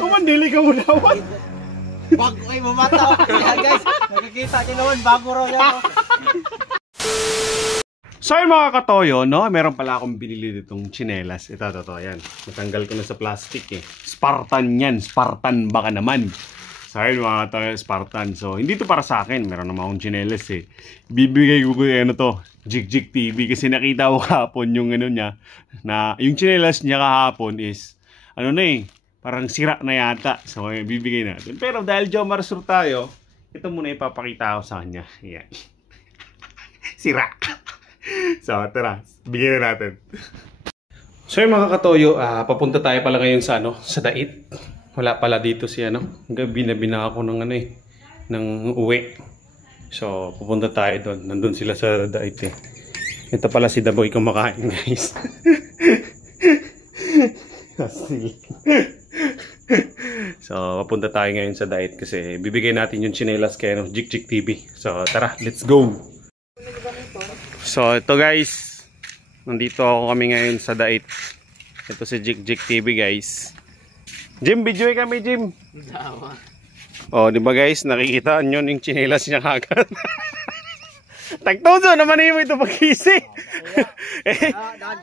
Kumandili ka muna. Bago ay mamata. Yan guys, nakikita nyo naman bago raw yan. So yun mga katoyo, no? Meron pala akong binili ditong tsinelas. Ito, yan. Natanggal ko na sa plastic eh. Spartan yan. Spartan baka naman. So yun mga katoyo, Spartan. So hindi to para sa akin. Meron naman akong tsinelas eh. Bibigay ko ano to, Jigjig TV. Kasi nakita ko kahapon yung ano niya. Na yung tsinelas niya kahapon is, ano na eh, parang sira na yata. So bibigay natin. Pero dahil Jomar Sur tayo, ito muna ipapakita ko sa kanya. Yan. Sira. So, tara, bigyan na natin. So, yung mga katoyo, papunta tayo pala ngayon sa, sa Dait. Wala pala dito si, gabi na binaka ko ng, ng uwi. So, pupunta tayo doon. Nandun sila sa Dait eh. Ito pala si Daboy kumakain, guys. So, papunta tayo ngayon sa Dait kasi bibigay natin yung tsinelas kay Jigjig TV. So, tara, let's go! So ito guys, nandito ako kami ngayon sa Dait. Ito si Jigjig TV guys. Jim, videoy kami Jim. Oh, di ba guys, nakikita nyo yung tsinelas niya kagad. Tagtoso naman mo ito pag-isip.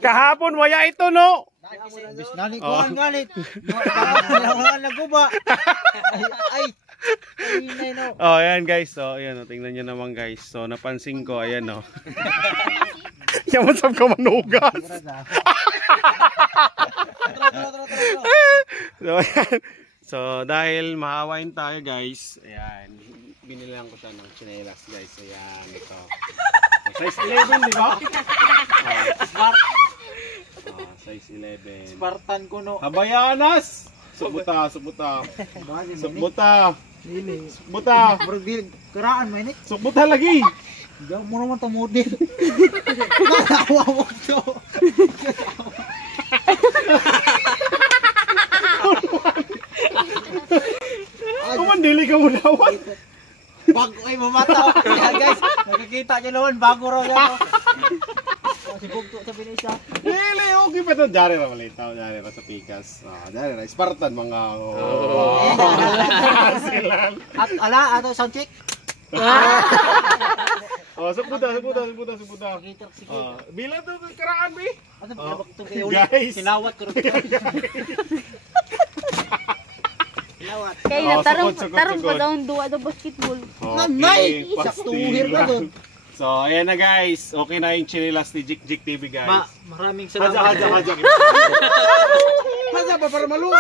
Kahapon waya ito no. Nalikuhan galit. Naguba. Ay. Oh, ayan guys. So, ayan, tingnan nyo naman guys. So, napansin ko, ayan o. Yan masab ka manugas. So, ayan. So, dahil maawain tayo guys, ayan, binilang ko siya ng tsinelas guys. Ayan, ito. So, size 11, di ba? Smart. Size 11. Spartan ko no. Habayanas! Subuta. Subuta. Subuta. Keraan mainit. Subuta lagi. Diyan mo naman tamudin. Natawa mo to. Kumandili ka muna. Bago ay mamata. Yan guys, nakikita nyo naman bago raw yan. Si Bugto sa Pinisa. Lili, okay pa ito. Diyan na malitaw. Diyan na sa pikas. Diyan na. Spartan mga... At ala, ato sound check. Subuta. Bilang ito karaan, be. Guys. Sinawat ko rin. Kaya tarong pa daw duwa do basketball. Nanay! Saktuhir ka doon. So, ayan na guys. Okay na yung tsinelas ni Jigjig TV guys. Maraming salamat. Hadya. Hadya ba para maluwa?